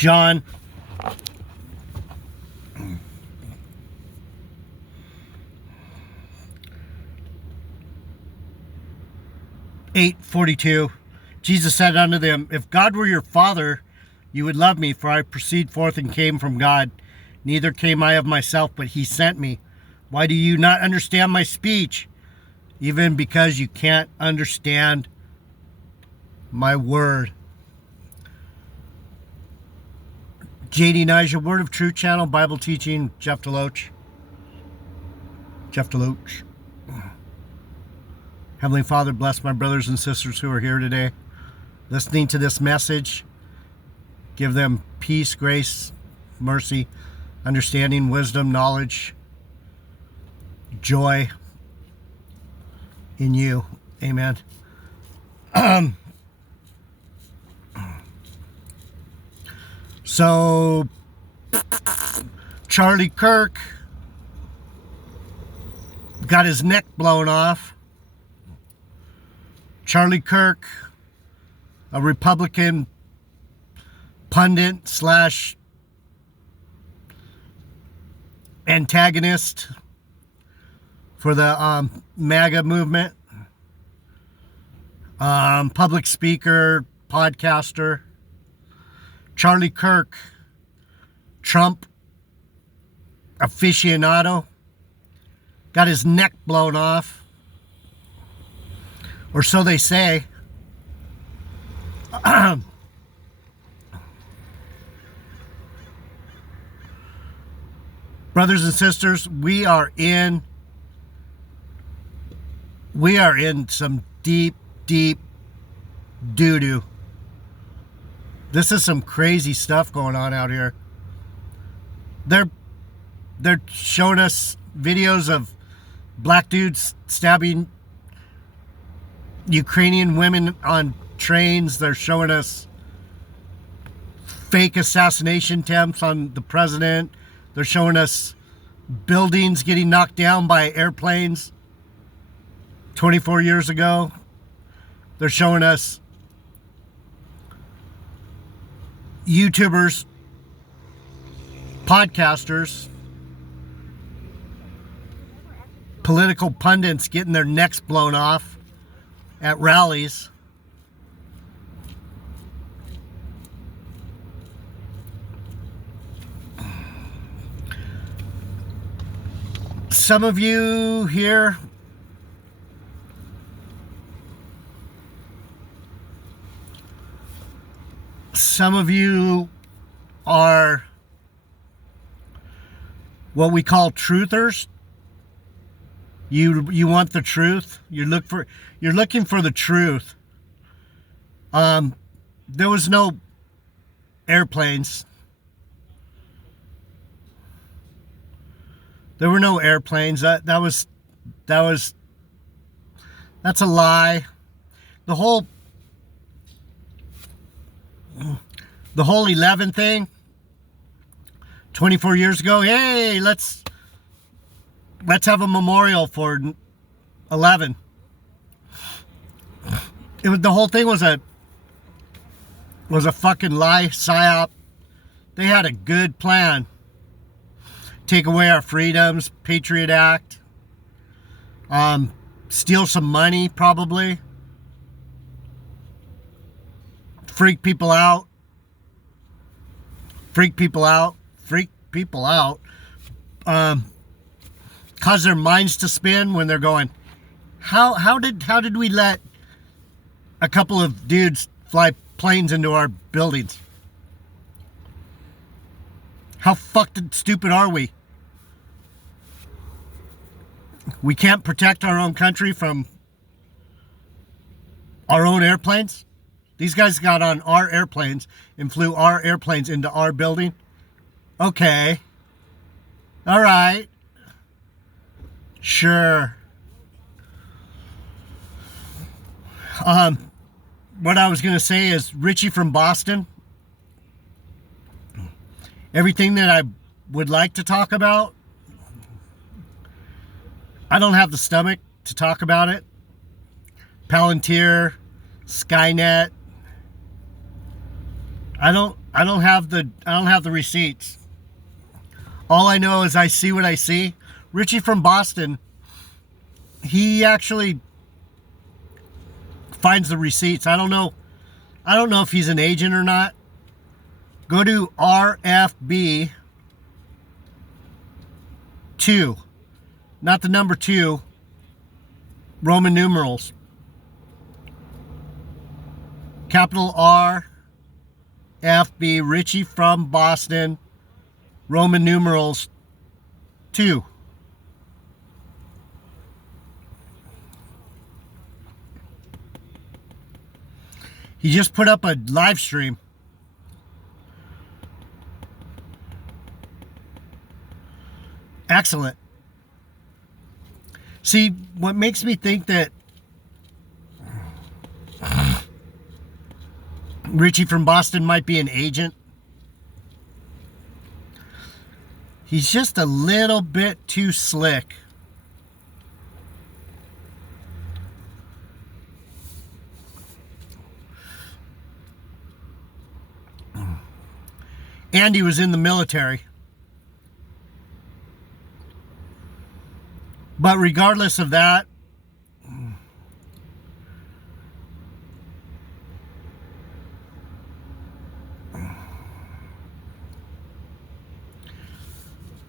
John 8:42. Jesus said unto them, If God were your Father, you would love me, for I proceed forth and came from God. Neither came I of myself, but he sent me. Why do you not understand my speech? Even because you can't understand my word. JD Nija, Word of Truth channel, Bible teaching, Jeff Deloach. Heavenly Father, bless my brothers and sisters who are here today, listening to this message. Give them peace, grace, mercy, understanding, wisdom, knowledge, joy in you. Amen. So, Charlie Kirk got his neck blown off. Charlie Kirk, a Republican pundit slash antagonist for the MAGA movement, public speaker, podcaster. Charlie Kirk, Trump aficionado, got his neck blown off, or so they say. Brothers and sisters, we are in some deep doo-doo. This is some crazy stuff going on out here. They're showing us videos of black dudes stabbing Ukrainian women on trains. They're showing us fake assassination attempts on the president. They're showing us buildings getting knocked down by airplanes 24 years ago. They're showing us YouTubers, podcasters, political pundits getting their necks blown off at rallies. Some of you here are what we call truthers. You want the truth. You're looking for the truth. There was no airplanes. There were no airplanes. That's a lie. The whole 11 thing 24 years ago, hey, let's have a memorial for 11. The whole thing was a fucking lie, psyop. They had a good plan. Take away our freedoms, Patriot Act, steal some money probably, freak people out, cause their minds to spin when they're going, how did we let a couple of dudes fly planes into our buildings? How fucking stupid are we? We can't protect our own country from our own airplanes? These guys got on our airplanes and flew our airplanes into our building? Okay. All right. Sure. What I was going to say is Richie from Boston. Everything that I would like to talk about, I don't have the stomach to talk about it. Palantir, Skynet. I don't I don't have the receipts. All I know is I see what I see. Richie from Boston, he actually finds the receipts. I don't know if he's an agent or not. Go to RFB 2, not the number 2, Roman numerals. Capital R, FB, Richie from Boston, Roman numerals 2. He just put up a live stream. Excellent. See, what makes me think that Richie from Boston might be an agent, he's just a little bit too slick. And he was in the military. But regardless of that,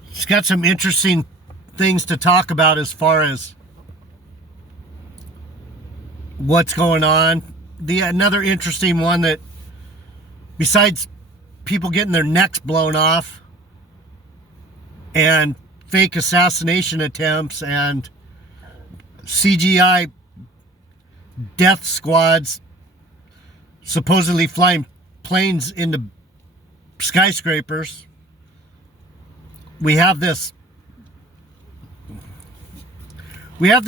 he's got some interesting things to talk about as far as what's going on. Another interesting one that, besides people getting their necks blown off and fake assassination attempts and CGI death squads supposedly flying planes into skyscrapers, we have this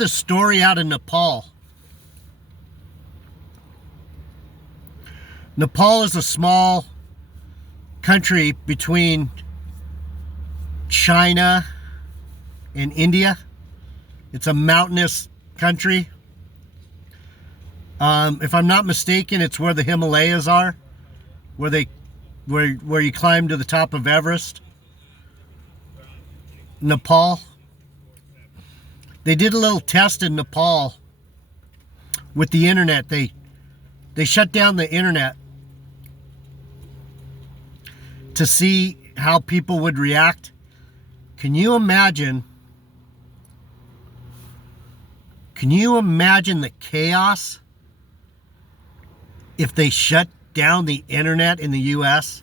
story out in Nepal. Nepal is a small country between China and India. It's a mountainous country. If I'm not mistaken, it's where the Himalayas are, where you climb to the top of Everest. Nepal. They did a little test in Nepal with the internet. They shut down the internet to see how people would react. Can you imagine the chaos if they shut down the internet in the US?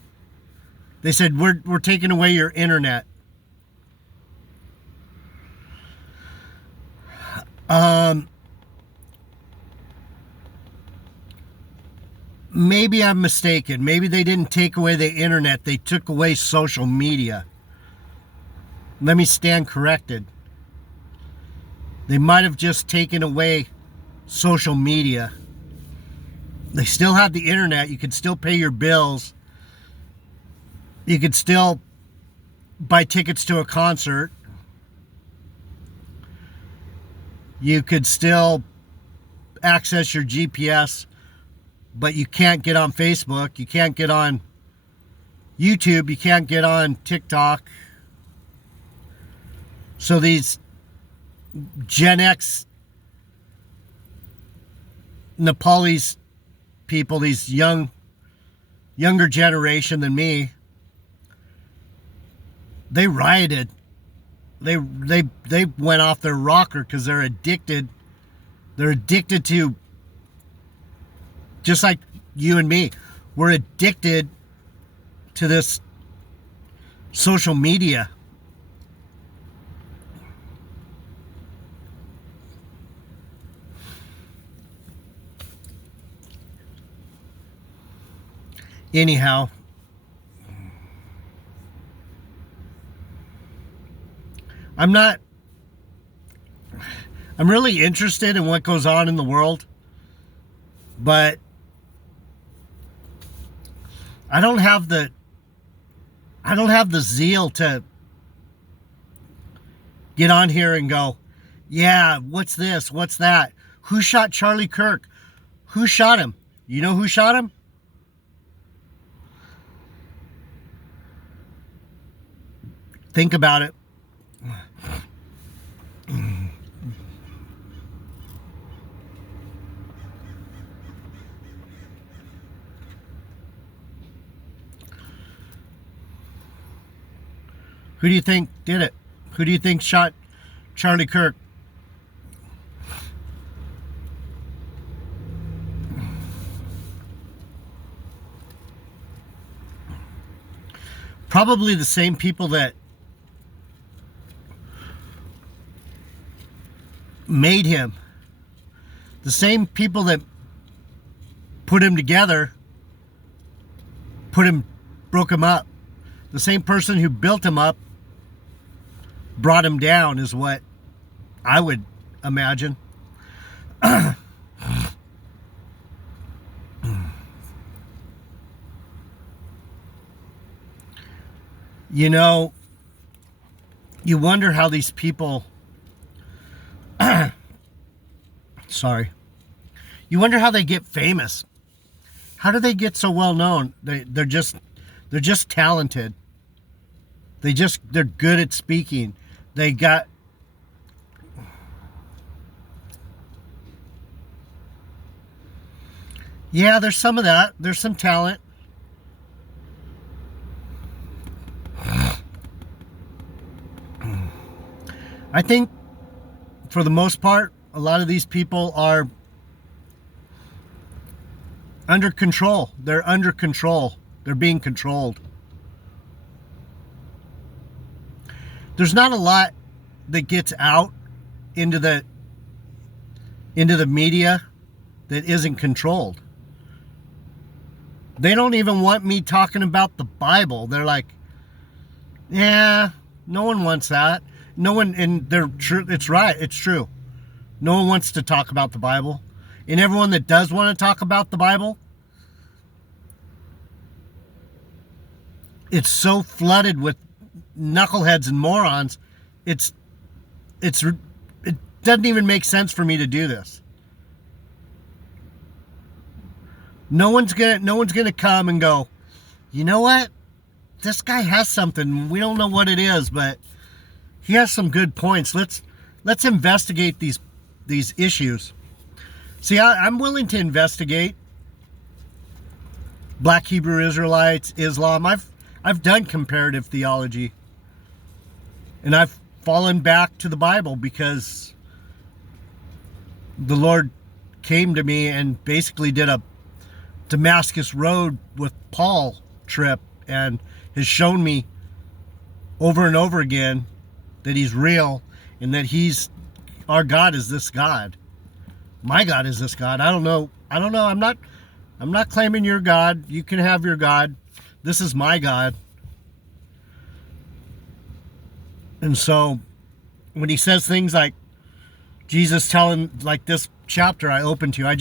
They said, we're taking away your internet. Maybe I'm mistaken. Maybe they didn't take away the internet. They took away social media. Let me stand corrected. They might have just taken away social media. They still have the internet. You could still pay your bills. You could still buy tickets to a concert. You could still access your GPS, but you can't get on Facebook. You can't get on YouTube. You can't get on TikTok. So these Gen X Nepalese people, these younger generation than me, they rioted. They went off their rocker because they're addicted. They're addicted to, just like you and me, we're addicted to this social media. Anyhow, I'm really interested in what goes on in the world, but I don't have the zeal to get on here and go, yeah, what's this? What's that? Who shot Charlie Kirk? Who shot him? You know who shot him? Think about it. Who do you think did it? Who do you think shot Charlie Kirk? Probably the same people that made him. The same people that put him together, broke him up. The same person who built him up brought him down, is what I would imagine. You know, you wonder how these people, sorry, you wonder how they get famous. How do they get so well known? They're just talented. They're good at speaking. They got, yeah, there's some of that. There's some talent. I think for the most part, a lot of these people are under control. They're under control. They're being controlled. There's not a lot that gets out into the media that isn't controlled. They don't even want me talking about the Bible. They're like, yeah, no one wants that. No one, and they're true. It's right. It's true. No one wants to talk about the Bible. And everyone that does want to talk about the Bible, it's so flooded with knuckleheads and morons. It doesn't even make sense for me to do this. No one's gonna come and go, you know what? This guy has something. We don't know what it is, but he has some good points. Let's investigate these issues. See, I'm willing to investigate Black Hebrew Israelites, Islam. I've done comparative theology, and I've fallen back to the Bible because the Lord came to me and basically did a Damascus Road with Paul trip and has shown me over and over again that he's real and that our God is this God. My God is this God. I don't know. I'm not claiming your God. You can have your God. This is my God. And so when he says things like Jesus telling, like this chapter I opened to, I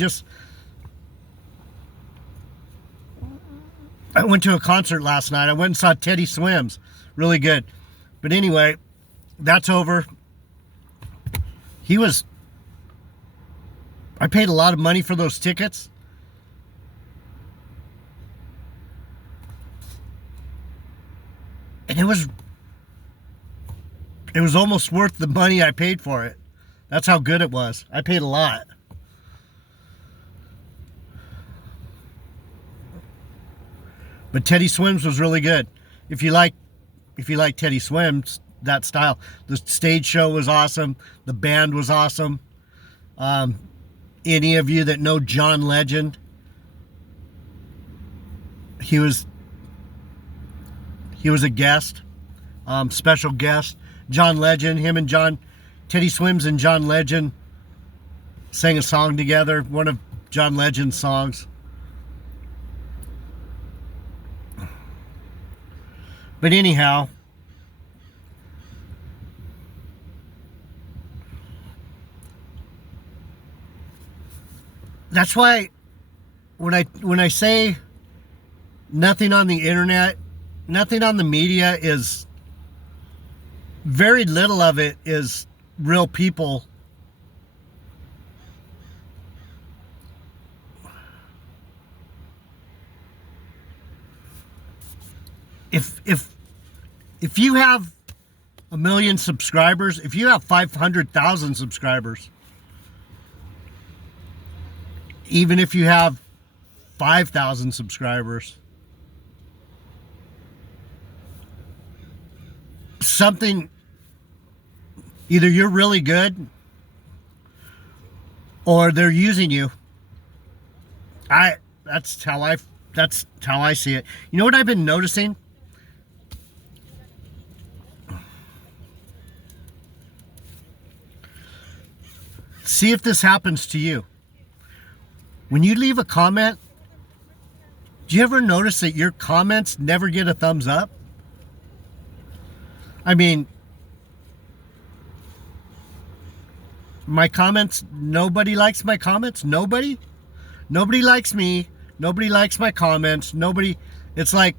went to a concert last night. I went and saw Teddy Swims. Really good. But anyway, that's over. I paid a lot of money for those tickets. And it was almost worth the money I paid for it. That's how good it was. I paid a lot. But Teddy Swims was really good. If you like Teddy Swims, that style. The stage show was awesome. The band was awesome. Any of you that know John Legend, he was a guest, special guest. John Legend, Teddy Swims and John Legend sang a song together, one of John Legend's songs. But anyhow, that's why when I say nothing on the internet, nothing on the media is, very little of it is real people. If you have a million subscribers, if you have 500,000 subscribers, even if you have 5,000 subscribers, something, either you're really good or they're using you. That's how I see it. You know what I've been noticing? See if this happens to you. When you leave a comment, do you ever notice that your comments never get a thumbs up? I mean, my comments, nobody likes my comments. Nobody likes me. Nobody likes my comments. Nobody, it's like,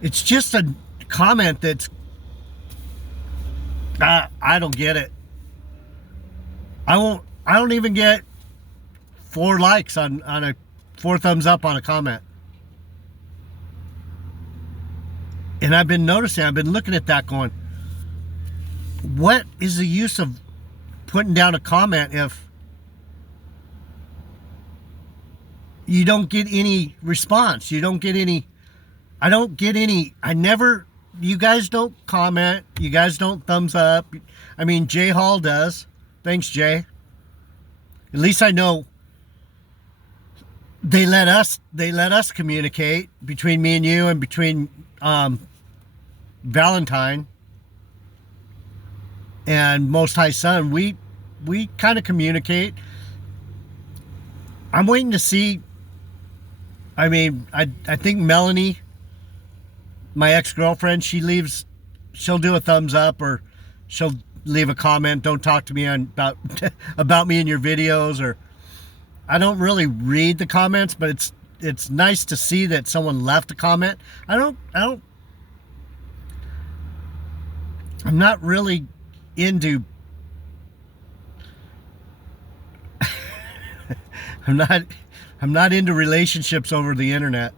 it's just a comment that's, I don't get it. I don't even get 4 likes on a 4 thumbs up on a comment. And I've been noticing, I've been looking at that going, what is the use of putting down a comment if you don't get any response? You don't get any, I don't get any, you guys don't comment, you guys don't thumbs up. I mean, Jay Hall does. Thanks, Jay. At least I know they let us communicate between me and you, and between Valentine and Most High Son. We kind of communicate. I'm waiting to see. I mean, I think Melanie, my ex-girlfriend, she'll do a thumbs up, or she'll leave a comment. Don't talk to me about me in your videos. Or I don't really read the comments, but it's nice to see that someone left a comment. I'm not really into I'm not into relationships over the internet.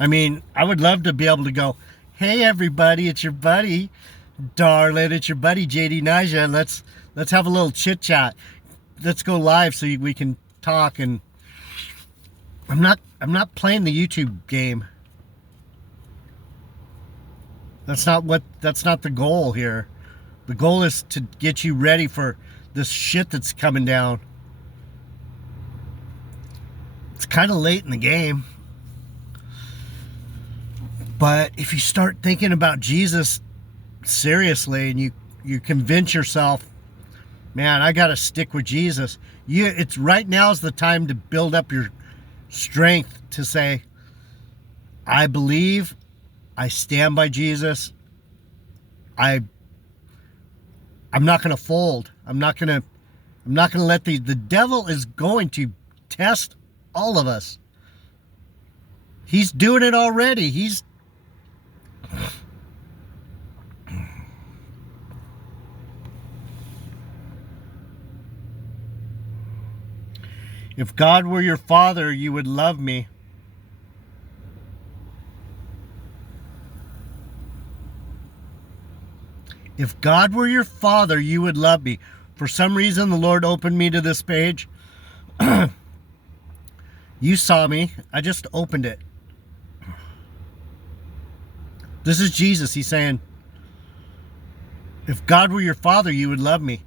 I mean, I would love to be able to go, hey everybody, it's your buddy, darling, it's your buddy JD Naja. Let's have a little chit chat. Let's go live so we can talk. And I'm not playing the YouTube game. That's not the goal here. The goal is to get you ready for this shit that's coming down. It's kind of late in the game. But if you start thinking about Jesus seriously, and you convince yourself, man, I got to stick with Jesus. It's right now is the time to build up your strength to say, I believe, I stand by Jesus. I'm not going to fold. I'm not going to let the devil is going to test all of us. He's doing it already. If God were your father, you would love me. If God were your father, you would love me. For some reason, the Lord opened me to this page. You saw me. I just opened it. This is Jesus. He's saying, if God were your father, you would love me.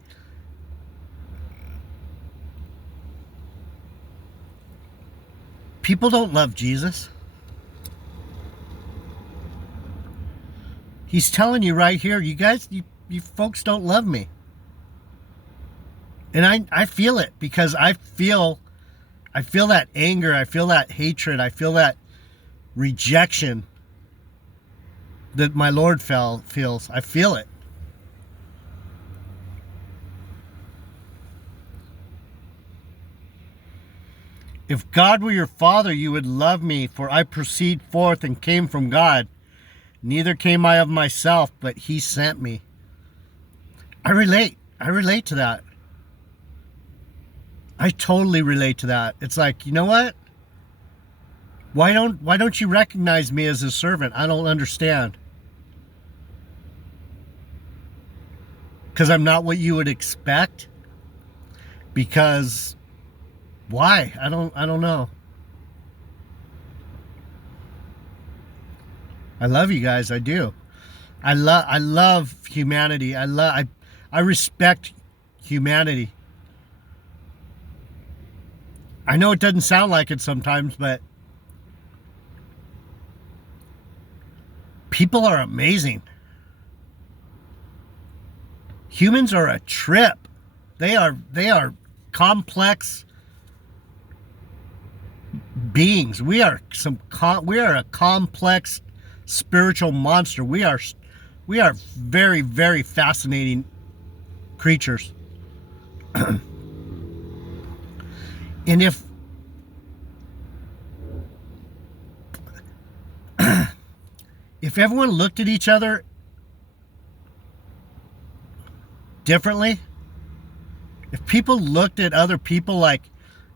People don't love Jesus. He's telling you right here, you guys, you folks don't love me. And I feel it, because I feel that anger, I feel that hatred, I feel that rejection that my Lord feels. I feel it. If God were your father, you would love me, for I proceed forth and came from God. Neither came I of myself, but he sent me. I relate to that. I totally relate to that. It's like, you know what? Why don't you recognize me as a servant? I don't understand. Because I'm not what you would expect? Because why? I don't know. I love you guys, I do. I love humanity. I respect humanity. I know it doesn't sound like it sometimes, but people are amazing. Humans are a trip. They are complex beings. We are a complex spiritual monster. We are very, very fascinating creatures. And if everyone looked at each other differently, if people looked at other people like,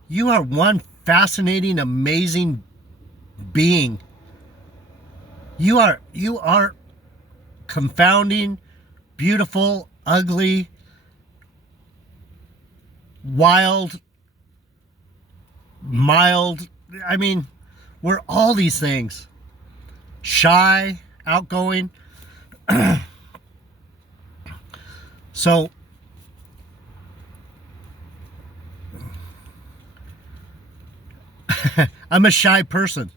you are one fascinating, amazing being. You are confounding, beautiful, ugly, wild, mild. I mean, we're all these things. Shy, outgoing. So I'm a shy person.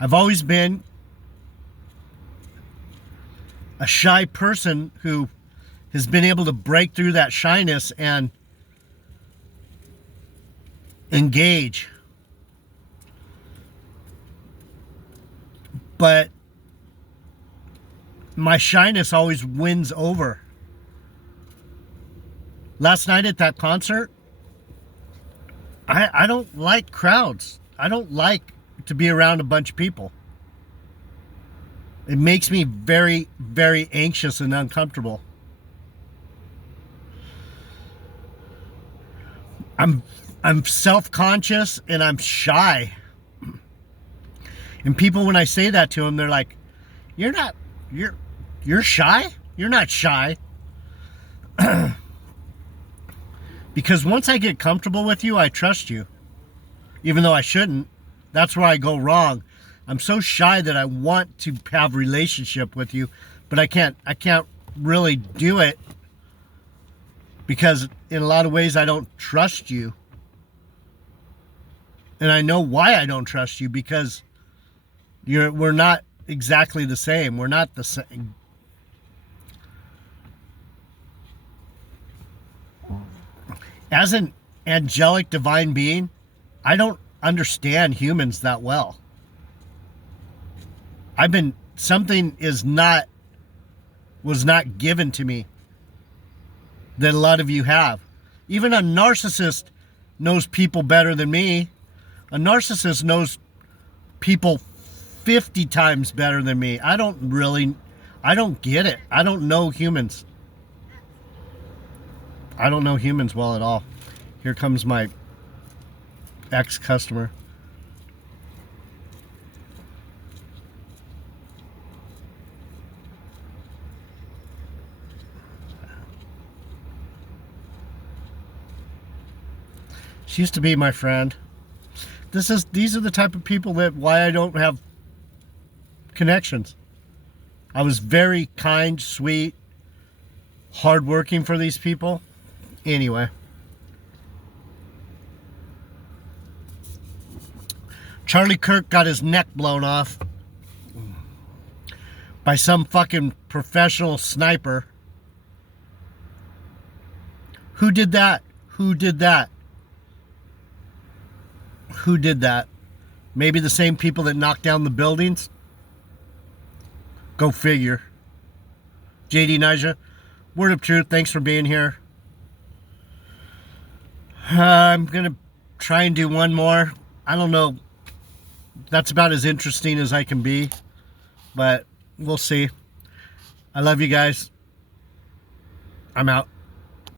I've always been a shy person who has been able to break through that shyness and engage. But my shyness always wins over. Last night at that concert, I don't like crowds. I don't like to be around a bunch of people. It makes me very, very anxious and uncomfortable. I'm self-conscious and I'm shy. And people, when I say that to them, they're like, you're shy? You're not shy. Because once I get comfortable with you, I trust you. Even though I shouldn't. That's where I go wrong. I'm so shy that I want to have a relationship with you, but I can't really do it because in a lot of ways I don't trust you. And I know why I don't trust you, because we're not exactly the same. We're not the same. As an angelic divine being, I don't understand humans that well. Something was not given to me that a lot of you have. Even a narcissist knows people better than me. A narcissist knows people 50 times better than me. I don't get it. I don't know humans. I don't know humans well at all. Here comes my ex-customer. She used to be my friend. These are the type of people why I don't have connections. I was very kind, sweet, hardworking for these people. Anyway. Charlie Kirk got his neck blown off by some fucking professional sniper. Who did that? Who did that? Who did that? Maybe the same people that knocked down the buildings? Go figure. JD Nija, word of truth, thanks for being here. I'm going to try and do one more. I don't know. That's about as interesting as I can be. But we'll see. I love you guys. I'm out.